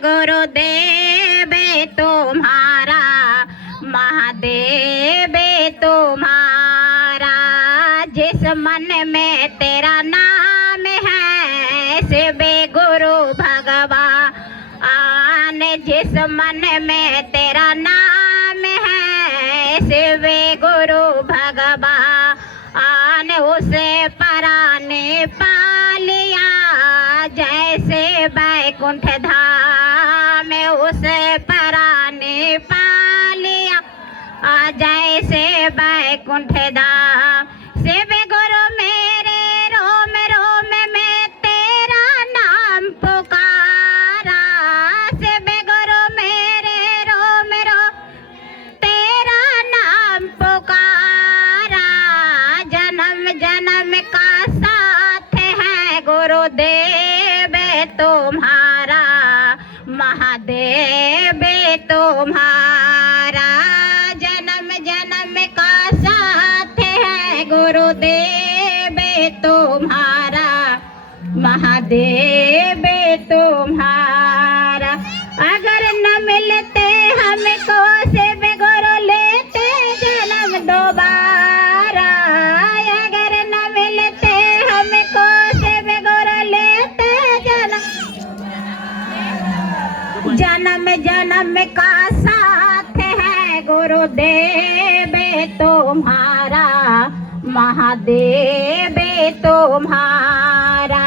गुरुदेव तुम्हारा, महादेव तुम्हारा। जिस मन में तेरा नाम है शिव गुरु भगवान, जिस मन में तेरा नाम है शिव गुरु भगवान, उसे पराने पा लिया जैसे बैकुंठ धाम, उसे पराने पा लिया जैसे बैकुंठ धाम। शिव गुरु मेरे रोम रोम में तेरा नाम पुकारा, शिव गुरु मेरे रोम रोम तेरा नाम पुकारा। जन्म जन्म का साथ है गुरुदेव तुम्हारा, महादेव तुम्हारा। जन्म जन्म का साथ है गुरुदेव तुम्हारा, महादेव तुम्हारा। अगर न मिलते हमको शिव गुरु लेते जन्म दोबारा, अगर न मिलते हमको शिव गुरु लेते जन्म जन्म का साथ है गुरुदेव तुम्हारा, महादेव तुम्हारा।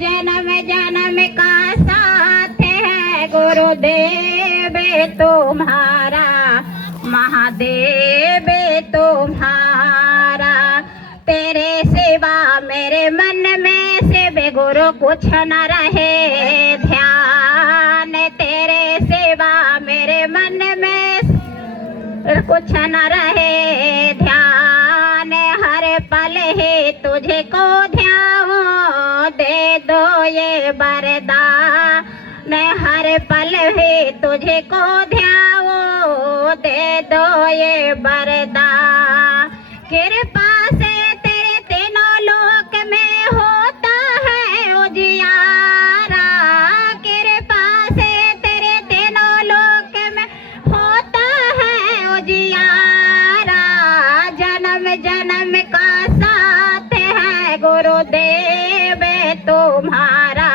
जन्म जन्म का साथ है गुरुदेव तुम्हारा, महादेव तुम्हारा। तेरे सिवा मेरे मन में शिव गुरु कुछ न रहे ध्यान, तेरे सिवा मेरे मन में कुछ न रहे ध्यान। हर पल ही तुझे को ध्यान, दे दो ये वरदान। हर पल ही तुझे को ध्यान, दे दो ये वरदान। कृपा से तेरे तीनों लोक में होता है उजियारा, कृपा से तेरे तीनों लोक में होता है उजियारा। जन्म जन्म का साथ है गुरुदेव तुम्हारा,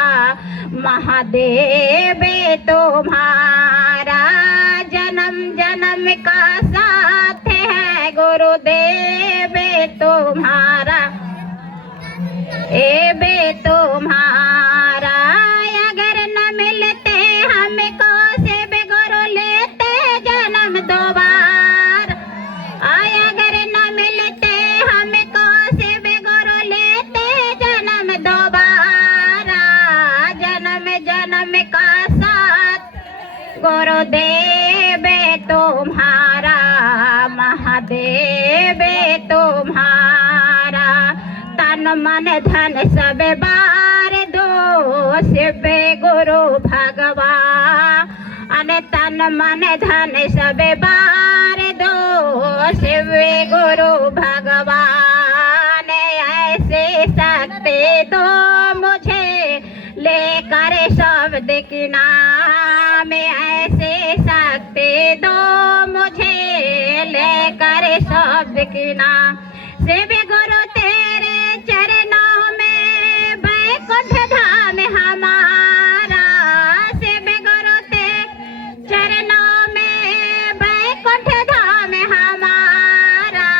महादेव तुम्हारा। जन्म जन्म का साथ है गुरुदेव तुम्हारा, एबे तुम्हारा। अगर न मिलते हमको शिव गुरु लेते जन्म दोबारा, अगर न मिलते हमको शिव गुरु लेते जन्म दोबारा। जन्म जन्म का साथ गुरुदेव तुम्हारा, महादेव तुम्हारा। तन मन धन सब बार दो शिव गुरु भगवान, तन मन धन सब बार दो शिव गुरु भगवान। ऐसे शक्ति दो मुझे लेकर शब्द की नाम, ऐसे शक्ति दो मुझे लेकर शब्द की नाम। शिव गुरु तेरे चरणों में बैकुंठ धाम हमारा, शिव गुरु तेरे चरणों में बैकुंठ धाम हमारा।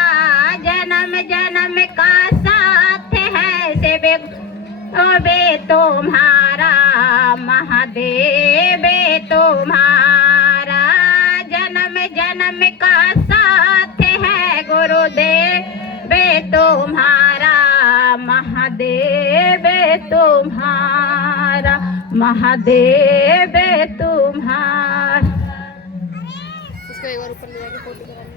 जन्म जन्म का साथ है शिव गुरु तुम्हारा, महादेव तुम्हारा। जन्म जन्म का साथ है गुरुदेव तुम्हारा, महादेव तुम्हारा, महादेव तुम्हारा। इसको एक बार ऊपर ले जाके फोटो करानी।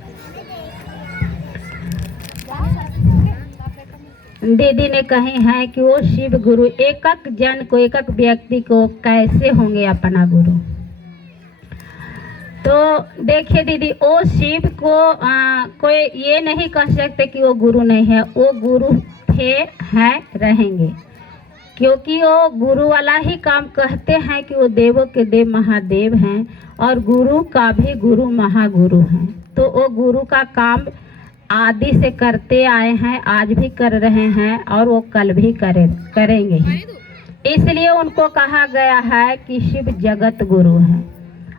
दीदी ने कहे हैं कि वो शिव गुरु एक एक जन को, एक एक व्यक्ति को कैसे होंगे अपना गुरु। तो देखिए दीदी, वो शिव को कोई ये नहीं कह सकते कि वो गुरु नहीं है, वो गुरु थे, हैं, रहेंगे। क्योंकि वो गुरु वाला ही काम कहते हैं कि वो देवों के देव महादेव हैं और गुरु का भी गुरु महागुरु हैं। तो वो गुरु का काम आदि से करते आए हैं, आज भी कर रहे हैं और वो कल भी करेंगे ही। इसलिए उनको कहा गया है कि शिव जगत गुरु है।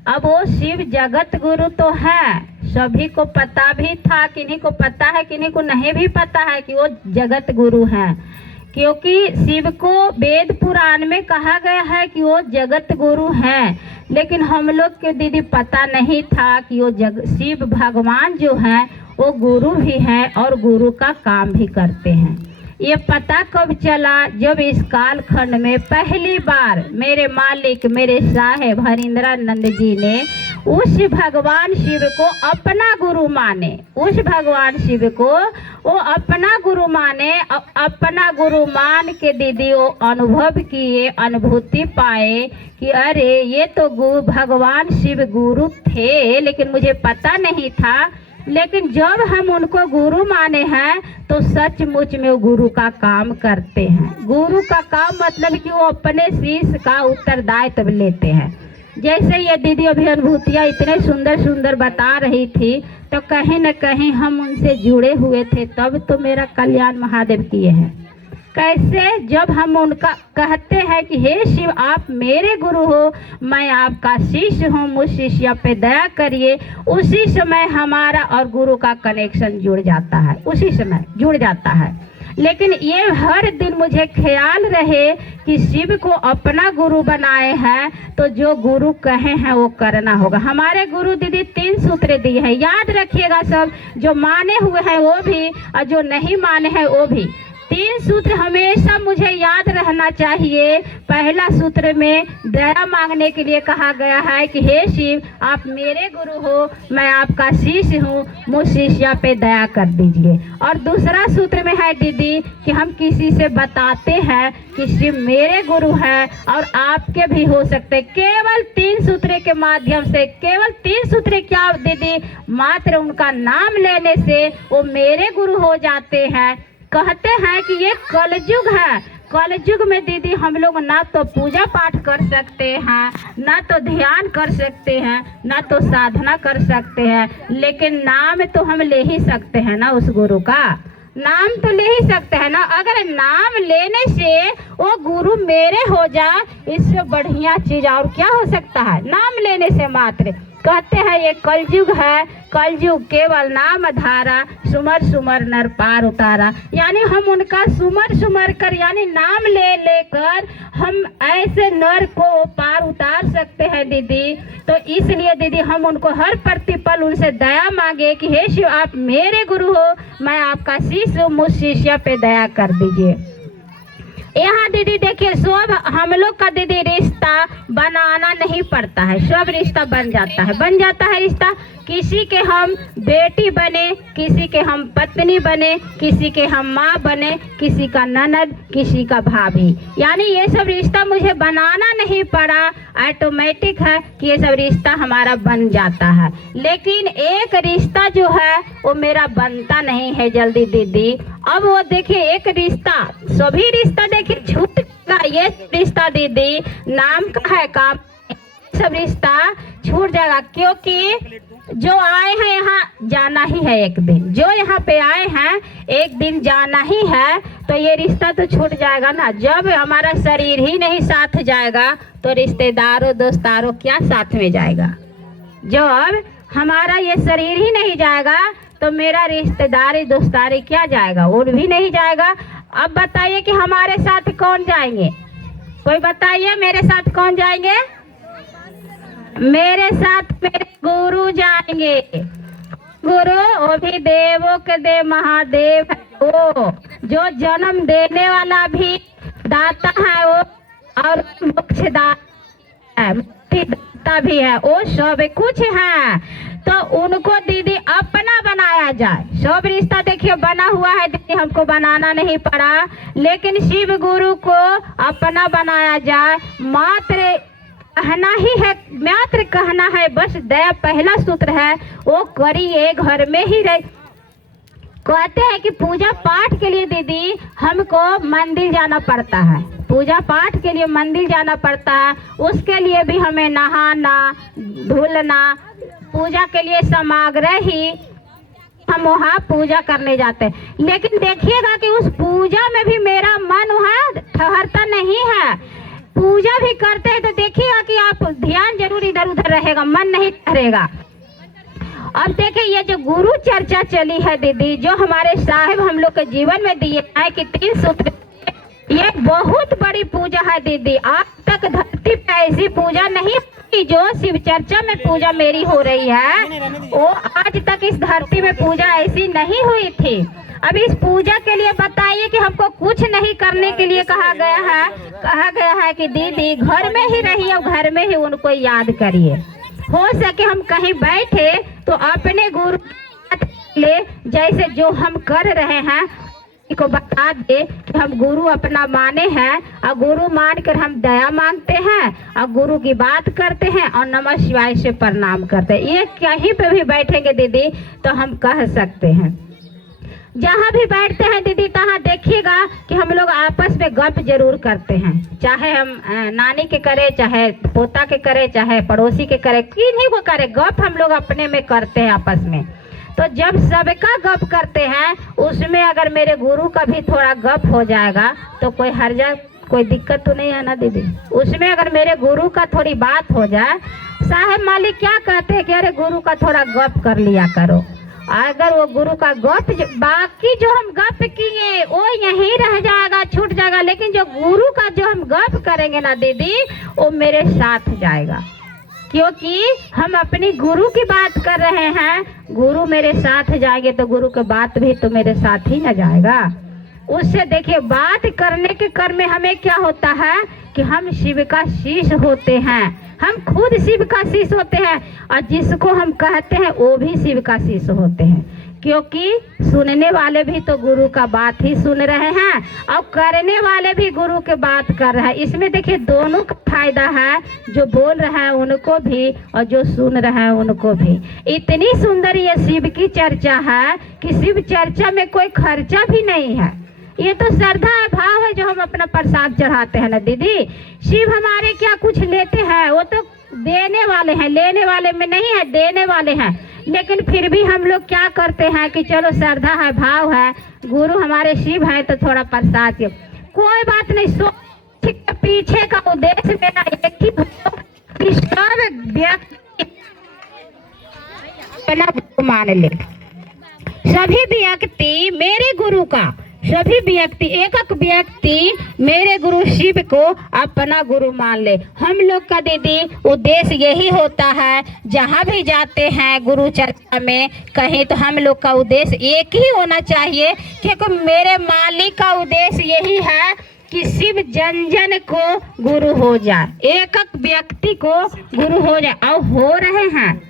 अब वो शिव जगत गुरु तो है, सभी को पता भी था, किन्हीं को पता है किन्हीं को नहीं भी पता है कि वो जगत गुरु है। क्योंकि शिव को वेद पुराण में कहा गया है कि वो जगत गुरु है, लेकिन हम लोग के दीदी पता नहीं था कि वो शिव भगवान जो है वो गुरु भी है और गुरु का काम भी करते हैं। ये पता कब चला, जब इस कालखंड में पहली बार मेरे मालिक मेरे साहेब हरिंद्रानंद जी ने उस भगवान शिव को अपना गुरु माने, उस भगवान शिव को वो अपना गुरु माने, अपना गुरु मान के दीदी वो अनुभव किए, अनुभूति पाए कि अरे ये तो भगवान शिव गुरु थे, लेकिन मुझे पता नहीं था। लेकिन जब हम उनको गुरु माने हैं तो सचमुच में वो गुरु का काम करते हैं। गुरु का काम मतलब कि वो अपने शिष्य का उत्तरदायित्व लेते हैं। जैसे ये दीदी अभी अनुभूतियाँ इतने सुंदर सुंदर बता रही थी, तो कहीं न कहीं हम उनसे जुड़े हुए थे, तब तो मेरा कल्याण महादेव किए हैं। कैसे, जब हम उनका कहते हैं कि हे शिव आप मेरे गुरु हो, मैं आपका शिष्य हूँ, मुझ शिष्य पे दया करिए, उसी समय हमारा और गुरु का कनेक्शन जुड़ जाता है, उसी समय जुड़ जाता है। लेकिन ये हर दिन मुझे ख्याल रहे कि शिव को अपना गुरु बनाए हैं, तो जो गुरु कहे हैं वो करना होगा। हमारे गुरु दीदी 3 सूत्र दिए हैं, याद रखिएगा सब, जो माने हुए हैं वो भी और जो नहीं माने हैं वो भी। 3 सूत्र हमेशा मुझे याद रहना चाहिए। पहला सूत्र में दया मांगने के लिए कहा गया है कि हे शिव आप मेरे गुरु हो, मैं आपका शिष्य हूँ, मुझ शिष्य पे दया कर दीजिए। और दूसरा सूत्र में है दीदी कि हम किसी से बताते हैं कि शिव मेरे गुरु हैं और आपके भी हो सकते। केवल 3 सूत्र के माध्यम से, केवल 3 सूत्र क्या दीदी, मात्र उनका नाम लेने से वो मेरे गुरु हो जाते हैं। कहते हैं कि ये कलयुग है, कलयुग में दीदी हम लोग ना तो पूजा पाठ कर सकते हैं, ना तो ध्यान कर सकते हैं, ना तो साधना कर सकते हैं, लेकिन नाम तो हम ले ही सकते हैं ना, उस गुरु का नाम तो ले ही सकते हैं ना। अगर नाम लेने से वो गुरु मेरे हो जाए, इससे बढ़िया चीज और क्या हो सकता है। नाम लेने से मात्र कहते हैं ये कलयुग है, कलयुग केवल नाम धारा, सुमर सुमर नर पार उतारा। यानी हम उनका सुमर सुमर कर, यानी नाम ले लेकर हम ऐसे नर को पार उतार सकते हैं दीदी। तो इसलिए दीदी हम उनको हर प्रतिपल उनसे दया मांगे कि हे शिव आप मेरे गुरु हो, मैं आपका शिष्य हूँ, मुझ शिष्य पे दया कर दीजिए। यहाँ दीदी देखिए सब हम लोग का दीदी रिश्ता बनाना नहीं पड़ता है, सब रिश्ता बन जाता है, बन जाता है रिश्ता। किसी के हम बेटी बने, किसी के हम पत्नी बने, किसी के हम माँ बने, किसी का ननद, किसी का भाभी, यानी ये सब रिश्ता मुझे बनाना नहीं पड़ा, ऑटोमेटिक है कि ये सब रिश्ता हमारा बन जाता है। लेकिन एक रिश्ता जो है वो मेरा बनता नहीं है जल्दी दीदी। अब वो देखिए एक रिश्ता, सभी रिश्ता देखिए छूट का, ये रिश्ता दीदी नाम का है काम, सब रिश्ता छूट जाएगा। क्योंकि जो आए हैं यहाँ जाना ही है एक दिन, जो यहाँ पे आए हैं एक दिन जाना ही है, तो ये रिश्ता तो छूट जाएगा ना। जब हमारा शरीर ही नहीं साथ जाएगा तो रिश्तेदारों दोस्तारों क्या साथ में जाएगा। जब हमारा ये शरीर ही नहीं जाएगा तो मेरा रिश्तेदारी दोस्तारी क्या जाएगा, वो भी नहीं जाएगा। अब बताइए कि हमारे साथ कौन जाएंगे, कोई बताइए मेरे साथ कौन जाएंगे। मेरे साथ मेरे गुरु जाएंगे। गुरु वो भी देवों के देव महादेव है, वो जो जन्म देने वाला भी दाता है वो, और मोक्षदाता है, मुक्तिदाता भी है, वो सब कुछ है। तो उनको दीदी अपना बनाया जाए। सब रिश्ता देखिए बना हुआ है दीदी, हमको बनाना नहीं पड़ा, लेकिन शिव गुरु को अपना बनाया जाए। मात्र कहना ही है, मात्र कहना है, बस दया पहला सूत्र है, वो करिए, घर में ही रह। कहते हैं कि पूजा पाठ के लिए दीदी हमको मंदिर जाना पड़ता है, पूजा पाठ के लिए मंदिर जाना पड़ता है, उसके लिए भी हमें नहाना धुलना, पूजा के लिए सामग्री ही हम वहाँ पूजा करने जाते हैं। लेकिन देखिएगा कि उस पूजा में भी मेरा मन वहाँ ठहरता नहीं है। पूजा भी करते हैं तो देखिएगा कि आप ध्यान जरूर इधर उधर रहेगा, मन नहीं ठहरेगा। अब देखिए ये जो गुरु चर्चा चली है दीदी, जो हमारे साहिब हम लोग के जीवन में दिए है कि 3 सूत्र, ये बहुत बड़ी पूजा है दीदी। आज तक धरती पे ऐसी पूजा नहीं कि जो शिव चर्चा में पूजा मेरी हो रही है, वो आज तक इस धरती में पूजा ऐसी नहीं हुई थी। अब इस पूजा के लिए बताइए कि हमको कुछ नहीं करने के लिए कहा गया है कि दीदी घर में ही रहिए और घर में ही उनको याद करिए। हो सके हम कहीं बैठे तो अपने गुरु ले, जैसे जो हम कर रहे हैं को बता दे कि हम गुरु अपना माने हैं और गुरु मान कर हम दया मांगते हैं और गुरु की बात करते हैं और नमः शिवाय से प्रणाम करते हैं। ये कहीं पे भी बैठेंगे दीदी तो हम कह सकते हैं। जहाँ भी बैठते हैं दीदी तहाँ देखिएगा कि हम लोग आपस में गप जरूर करते हैं, चाहे हम नानी के करे, चाहे पोता के करे, चाहे पड़ोसी के करे, किन्हीं को करे, गप हम लोग अपने में करते हैं आपस में। तो जब सबका गप करते हैं उसमें अगर मेरे गुरु का भी थोड़ा गप हो जाएगा तो कोई हर्जा, कोई दिक्कत तो नहीं है ना दीदी। उसमें अगर मेरे गुरु का थोड़ी बात हो जाए, साहब मालिक क्या कहते हैं कि अरे गुरु का थोड़ा गप कर लिया करो। अगर वो गुरु का गप, बाकी जो हम गप किए वो यहीं रह जाएगा, छूट जाएगा, लेकिन जो गुरु का जो हम गप करेंगे ना दीदी वो मेरे साथ जाएगा, क्योंकि हम अपनी गुरु की बात कर रहे हैं। गुरु मेरे साथ जाएंगे तो गुरु की बात भी तो मेरे साथ ही न जाएगा। उससे देखिए बात करने के क्रम में हमें क्या होता है कि हम शिव का शीश होते हैं, हम खुद शिव का शीश होते हैं और जिसको हम कहते हैं वो भी शिव का शीश होते हैं, क्योंकि सुनने वाले भी तो गुरु का बात ही सुन रहे हैं और करने वाले भी गुरु के बात कर रहे हैं। इसमें देखिए दोनों का फायदा है, जो बोल रहा है उनको भी और जो सुन रहा है उनको भी। इतनी सुंदर ये शिव की चर्चा है कि शिव चर्चा में कोई खर्चा भी नहीं है, ये तो श्रद्धा है, भाव है, जो हम अपना प्रसाद चढ़ाते हैं ना दीदी। शिव हमारे क्या कुछ लेते हैं, वो तो देने वाले हैं, लेने वाले में नहीं है, देने वाले हैं। लेकिन फिर भी हम लोग क्या करते हैं कि चलो श्रद्धा है, भाव है, गुरु हमारे शिव है तो थोड़ा प्रसाद, कोई बात नहीं। सोच के पीछे का उद्देश्य मेरा एक ही हो कि सब व्यक्ति अपना गुरु मान ले, सभी व्यक्ति मेरे गुरु का, सभी व्यक्ति एक एक व्यक्ति मेरे गुरु शिव को अपना गुरु मान ले। हम लोग का दीदी उद्देश्य यही होता है, जहाँ भी जाते हैं गुरु चर्चा में कहीं तो हम लोग का उद्देश्य एक ही होना चाहिए, क्योंकि मेरे मालिक का उद्देश्य यही है कि शिव जन जन को गुरु हो जाए, एक एक व्यक्ति को गुरु हो जाए। और हो रहे हैं,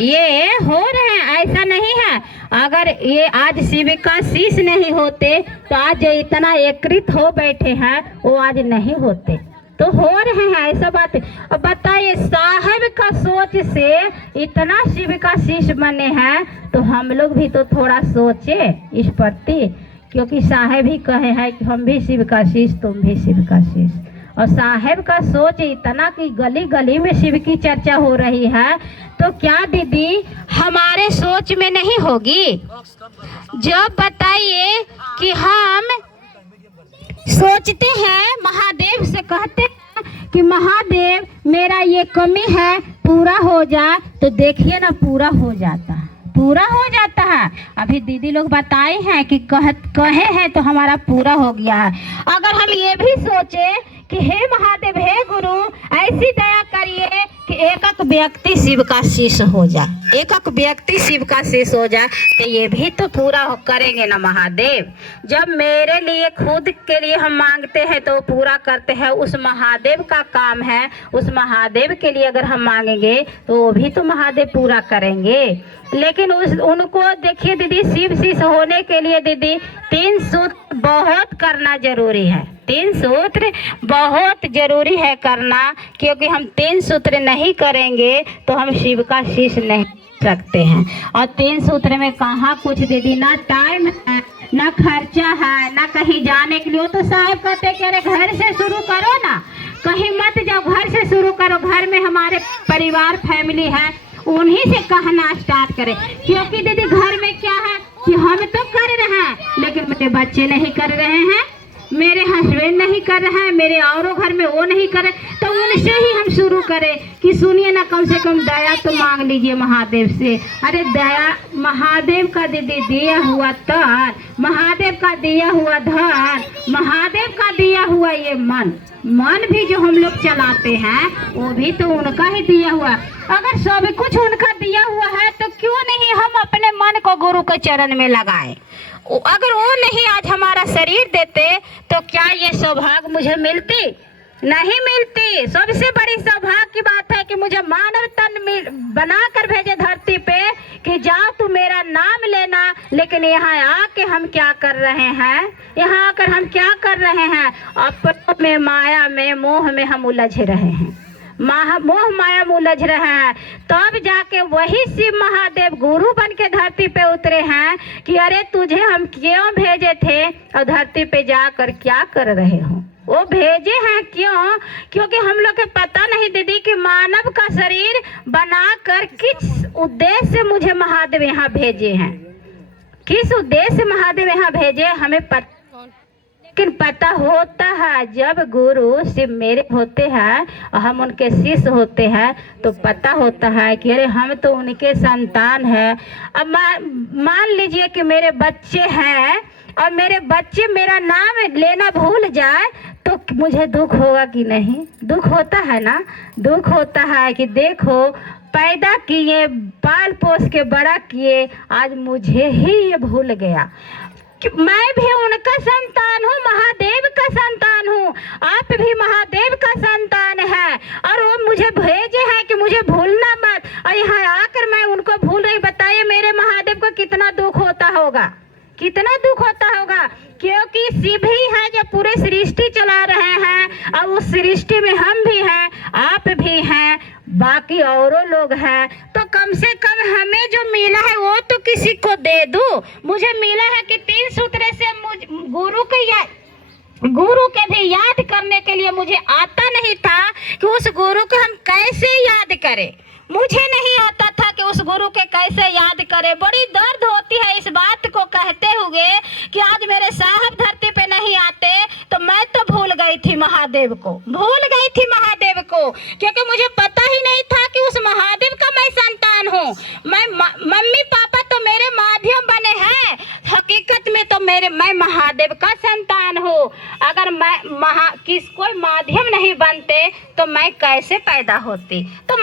ये हो रहे हैं, ऐसा नहीं है। अगर ये आज शिव का शीश नहीं होते तो आज जो इतना एकत्रित हो बैठे हैं वो आज नहीं होते, तो हो रहे हैं, ऐसा बात है। अब बताइए साहिब का सोच से इतना शिव का शीश बने हैं, तो हम लोग भी तो थोड़ा सोचे इस प्रति, क्योंकि साहिब ही कहे हैं कि हम भी शिव का शीश, तुम भी शिव का शीश। और साहिब का सोच इतना कि गली गली में शिव की चर्चा हो रही है, तो क्या दीदी हमारे सोच में नहीं होगी? जब बताइए कि हम सोचते हैं, महादेव से कहते हैं कि महादेव मेरा ये कमी है पूरा हो जाए, तो देखिए ना पूरा हो जाता है, पूरा हो जाता है। अभी दीदी लोग बताए हैं कि कहे हैं तो हमारा पूरा हो गया है। अगर हम ये भी सोचे कि हे महादेव, हे गुरु, ऐसी दया करिए कि एक एक व्यक्ति शिव का शीश हो जाए, एक एक व्यक्ति शिव का शीश हो जाए, तो ये भी तो पूरा करेंगे ना महादेव। जब मेरे लिए खुद के लिए हम मांगते हैं तो पूरा करते हैं, उस महादेव का काम है, उस महादेव के लिए अगर हम मांगेंगे तो वो भी तो महादेव पूरा करेंगे। लेकिन उनको देखिए दीदी, शिव शीश होने के लिए दीदी 3 सूत्र बहुत करना जरूरी है, 3 सूत्र बहुत जरूरी है करना, क्योंकि हम 3 सूत्र नहीं करेंगे तो हम शिव का शीश नहीं सकते हैं। और 3 सूत्र में कहाँ कुछ दीदी, ना टाइम है ना खर्चा है, ना कहीं जाने के लिए। तो साहब कहते कि अरे घर से शुरू करो ना, कहीं मत जाओ, घर से शुरू करो। घर में हमारे परिवार फैमिली है, उन्हीं से कहना स्टार्ट करें। क्योंकि दीदी घर में क्या है कि हम तो कर रहे हैं, लेकिन मेरे बच्चे नहीं कर रहे हैं, मेरे हस्बैंड नहीं कर रहे हैं, मेरे औरों घर में वो नहीं कर रहे। तो उनसे ही हम शुरू करें कि सुनिए ना, कम से कम दया तो मांग लीजिए महादेव से। अरे दया महादेव का दीदी दिया हुआ तर, महादेव का दिया हुआ धन, महादेव का दिया हुआ ये मन भी जो हम लोग चलाते हैं वो भी तो उनका ही दिया हुआ। अगर सब कुछ उनका दिया हुआ है तो क्यों नहीं हम अपने मन को गुरु के चरण में लगाएं। अगर वो नहीं आज हमारा शरीर देते तो क्या ये सौभाग्य मुझे मिलती? नहीं मिलती। सबसे बड़ी सौभाग्य की बात है कि मुझे मानव तन बना कर भेजे धरती पे कि जाओ तू मेरा नाम लेना। लेकिन यहाँ आके हम क्या कर रहे हैं? यहाँ आकर हम क्या कर रहे हैं? अपनों में, माया में, मोह में हम उलझ रहे हैं, मोह माया में उलझ रहे हैं। तब जाके वही शिव महादेव गुरु बन के धरती पे उतरे हैं कि अरे तुझे हम क्यों भेजे थे और धरती पे जाकर क्या कर रहे हो। वो भेजे हैं क्यों? क्योंकि हम लोग के पता नहीं दीदी कि मानव का शरीर बनाकर किस उद्देश्य से मुझे महादेव यहाँ भेजे हैं, किस उद्देश्य से महादेव यहाँ भेजे हमें पता। लेकिन पता होता है जब गुरु शिव मेरे होते हैं और हम उनके शिष्य होते हैं तो पता होता है कि अरे हम तो उनके संतान हैं। अब मान लीजिए कि मेरे बच्चे हैं और मेरे बच्चे मेरा नाम लेना भूल जाए तो मुझे दुख होगा कि नहीं? दुख होता है ना। दुख होता है कि देखो पैदा किए, पाल पोस के बड़ा किए, आज मुझे ही ये भूल गया। मैं भी उनका संतान हूँ, महादेव का संतान हूँ, आप भी महादेव का संतान है और वो मुझे भेजे हैं कि मुझे भूलना मत। और यहाँ आकर मैं उनको भूल रही। बताइए मेरे महादेव को कितना दुख होता होगा, कितना दुख होता होगा। क्योंकि शिव ही है जो पूरे सृष्टि चला रहे हैं और उस सृष्टि में हम भी हैं, आप भी हैं, बाकी औरों लोग हैं। तो कम से कम हमें जो मिला है वो तो किसी को दे दूं। मुझे मिला है कि 3 सूत्र से गुरु के भी याद करने के लिए मुझे आता नहीं था कि उस गुरु को हम कैसे याद करें। मुझे नहीं आता था कि उस गुरु के कैसे याद करें। बड़ी दर्द होती है इस बात को कहते हुए कि आज मेरे साहब धरती पे नहीं आते तो मैं तो भूल गई थी महादेव को, भूल गई थी महादेव को। क्योंकि मुझे पता ही नहीं था कि उस महादेव का मैं संतान हूँ। मैं मम्मी पापा तो मेरे माध्यम बने हैं, हकीकत में तो मैं महादेव का संतान हूँ। अगर मैं कोई माध्यम नहीं बनते तो मैं कैसे पैदा होती? तो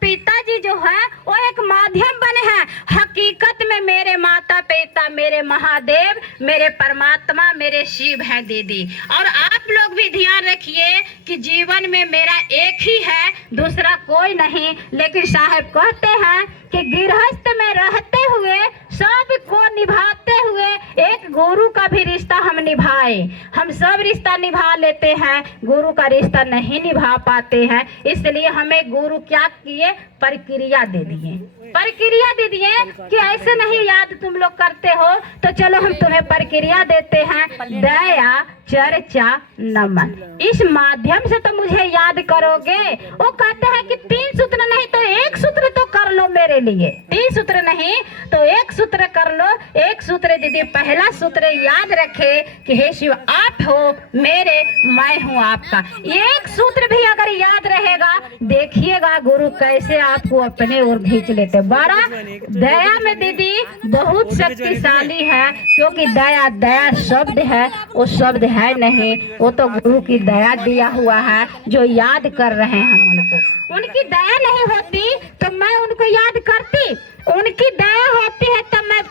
पिताजी जो है वो एक माध्यम बने हैं। हकीकत में मेरे माता पिता, मेरे महादेव, मेरे परमात्मा, मेरे शिव हैं दीदी। और आप लोग भी ध्यान रखिए कि जीवन में मेरा एक ही है, दूसरा कोई नहीं। लेकिन साहब कहते हैं कि गृहस्थ में रहते हुए, सब को निभाते हुए, एक गुरु का भी रिश्ता हम निभाए। हम सब रिश्ता निभा लेते हैं, गुरु का रिश्ता नहीं निभा पाते हैं। इसलिए हमें गुरु क्या किए? प्रक्रिया दे दिए, प्रक्रिया दे दिए कि ऐसे नहीं याद तुम लोग करते हो तो चलो हम तुम्हें प्रक्रिया देते हैं। दया, चर्चा, नमन, इस माध्यम से तो मुझे याद करोगे। वो कहते हैं कि 3 सूत्र नहीं तो 1 सूत्र तो कर लो मेरे लिए। 3 सूत्र नहीं तो 1 सूत्र कर लो। 1 सूत्र दीदी, पहला सूत्र याद रखे कि हे शिव आप हो मेरे, मैं हूँ आपका। 1 सूत्र भी अगर याद रहेगा, देखिएगा गुरु कैसे आपको अपने ओर खींच लेते। बड़ा दया में दीदी बहुत शक्तिशाली है। क्योंकि दया, दया शब्द है, वो शब्द है नहीं, वो तो गुरु की दया दिया हुआ है जो याद कर रहे हैं हम उनको। उनकी दया नहीं होती तो मैं उनको याद करती, उनकी दया होती है तब मैं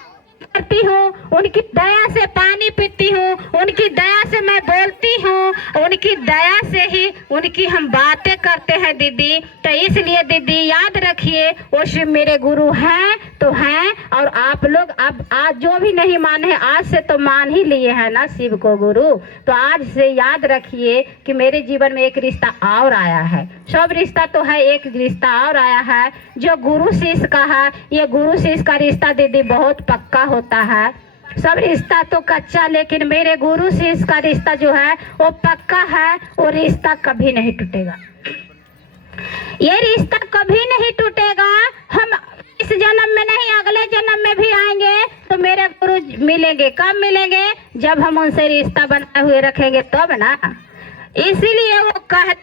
करती हूँ, उनकी दया से पानी पीती हूँ, उनकी दया से मैं बोलती हूँ, उनकी दया से ही उनकी हम बातें करते हैं दीदी। तो इसलिए दीदी याद रखिए वो शिव मेरे गुरु हैं तो हैं। और आप लोग अब आज जो भी नहीं माने हैं, आज से तो मान ही लिए हैं ना शिव को गुरु। तो आज से याद रखिए कि मेरे जीवन में एक रिश्ता और आया है। सब रिश्ता तो है, एक रिश्ता और आया है जो गुरु शिष्य का है। ये गुरु शिष्य का रिश्ता दीदी बहुत पक्का होता है। सब रिश्ता तो कच्चा, लेकिन मेरे गुरु से इसका रिश्ता जो है वो पक्का है। वो रिश्ता कभी नहीं टूटेगा, ये रिश्ता कभी नहीं टूटेगा। हम इस जन्म में नहीं, अगले जन्म में भी आएंगे तो मेरे गुरु मिलेंगे। कब मिलेंगे? जब हम उनसे रिश्ता बनाए हुए रखेंगे तब ना। इसीलिए वो कहा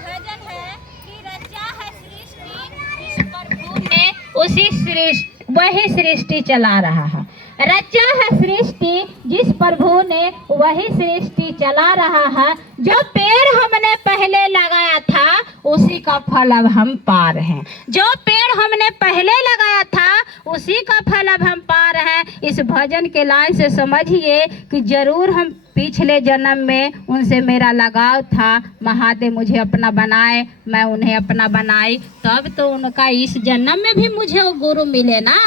भजन है कि रचा है सृष्टि जिस प्रभु ने उसी सृष्टि वही सृष्टि चला रहा है। रचा है सृष्टि जिस प्रभु ने वही सृष्टि चला रहा है। जो पेड़ हमने पहले लगाया था उसी का फल अब हम पा रहे हैं। जो पेड़ हमने पहले लगाया था उसी का फल अब हम पा रहे हैं। इस भजन के लाइन से समझिए कि जरूर हम पिछले जन्म में उनसे मेरा लगाव था। महादेव मुझे अपना बनाए, मैं उन्हें अपना बनाई, तब तो उनका इस जन्म में भी मुझे वो गुरु मिले ना।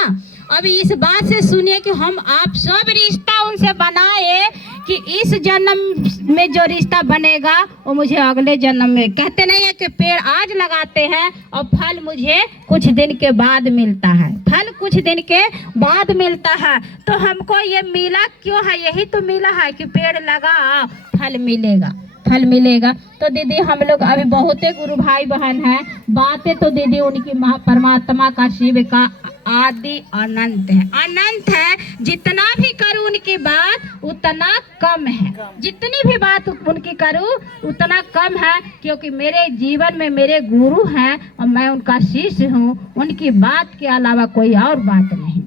अब इस बात से सुनिए कि हम आप सब रिश्ता उनसे बनाए कि इस जन्म में जो रिश्ता बनेगा वो मुझे अगले जन्म में। कहते नहीं है कि पेड़ आज लगाते हैं और फल मुझे कुछ दिन के बाद मिलता है, फल कुछ दिन के बाद मिलता है। तो हमको ये मिला क्यों है? यही तो मिला है कि पेड़ लगा फल मिलेगा, फल मिलेगा। तो दीदी हम लोग अभी बहुते गुरु भाई बहन हैं, बातें तो दीदी उनकी परमात्मा का, शिव का आदि अनंत है, अनंत है। जितना भी करूँ उनकी बात उतना कम है, जितनी भी बात उनकी करूँ उतना कम है, क्योंकि मेरे जीवन में मेरे गुरु हैं और मैं उनका शिष्य हूँ। उनकी बात के अलावा कोई और बात नहीं।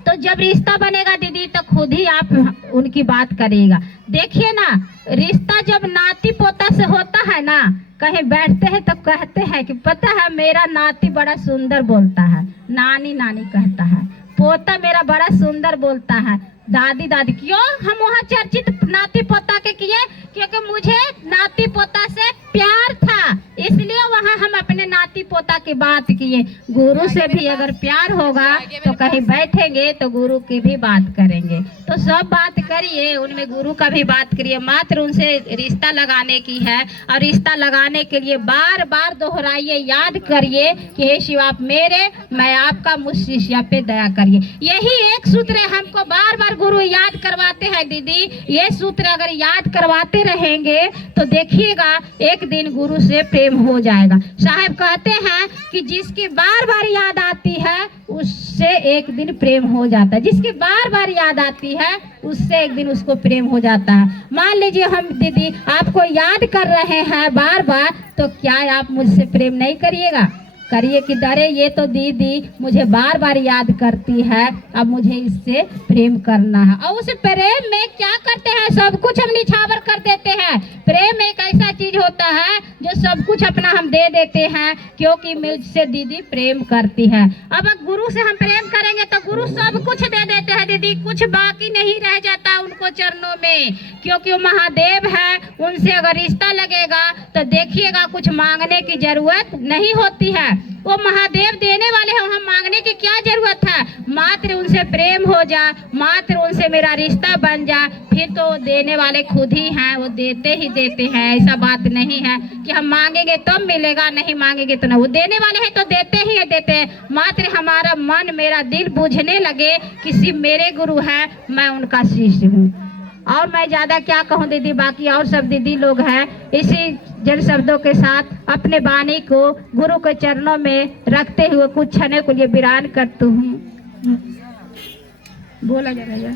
तो जब रिश्ता बनेगा दीदी तो खुद ही आप उनकी बात करिएगा। देखिए ना, रिश्ता जब नाती पोता से होता है ना, कहीं बैठते हैं तो कहते हैं कि पता है मेरा नाती बड़ा सुंदर बोलता है, नानी नानी कहता है, पोता मेरा बड़ा सुंदर बोलता है, दादी दादी। क्यों हम वहाँ चर्चित नाती पोता के किए? क्योंकि मुझे नाती पोता से प्यार था, इसलिए वहाँ हम अपने नाती पोता की बात किए। गुरु से भी अगर प्यार होगा तो कहीं बैठेंगे तो गुरु की भी बात करेंगे। तो सब बात करिए, उनमें गुरु का भी बात करिए। मात्र उनसे रिश्ता लगाने की है, और रिश्ता लगाने के लिए बार बार दोहराइए, याद करिए कि हे शिव आप मेरे, मैं आपका, मुझ शिष्य पे दया करिए। यही एक सूत्र है, हमको बार बार गुरु याद करवाते हैं दीदी। ये सूत्र अगर याद करवाते रहेंगे तो देखिएगा एक दिन गुरु से प्रेम हो जाएगा। साहब कहते हैं कि जिसकी बार बार याद आती है उससे एक दिन प्रेम हो जाता है, जिसकी बार बार याद आती है उससे एक दिन उसको प्रेम हो जाता है। मान लीजिए हम दीदी आपको याद कर रहे हैं बार बार, तो क्या आप मुझसे प्रेम नहीं करिएगा? करिए कि डरे ये तो दीदी मुझे बार बार याद करती है, अब मुझे इससे प्रेम करना है। और उस प्रेम में क्या करते हैं, सब कुछ हम निछावर कर देते हैं। प्रेम एक ऐसा चीज होता है जो सब कुछ अपना हम दे देते हैं, क्योंकि मुझसे दीदी प्रेम करती है। अब गुरु से हम प्रेम करेंगे तो गुरु सब कुछ दे देते हैं दीदी, कुछ बाकी नहीं रह जाता उनको चरणों में, क्योंकि वो महादेव है। उनसे अगर रिश्ता लगेगा तो देखिएगा कुछ मांगने की जरूरत नहीं होती है, वो महादेव देने वाले हैं। हम मांगने की क्या जरूरत है? मात्र उनसे प्रेम हो जा, मात्र उनसे मेरा रिश्ता बन जा, फिर तो देने वाले खुद ही हैं, वो देते ही देते हैं। ऐसा बात नहीं है कि हम मांगेंगे तो मिलेगा, नहीं मांगेंगे तो ना। वो देने वाले हैं तो देते ही है, देते हैं। मात्र हमारा मन, मेरा दिल बुझने लगे कि सिर्फ मेरे गुरु हैं, मैं उनका शिष्य हूँ। और मैं ज़्यादा क्या कहूँ दीदी, बाकी और सब दीदी लोग हैं। इसी जन शब्दों के साथ अपने वाणी को गुरु के चरणों में रखते हुए कुछ क्षणों के लिए विराम करती हूँ। बोला जा रहा है।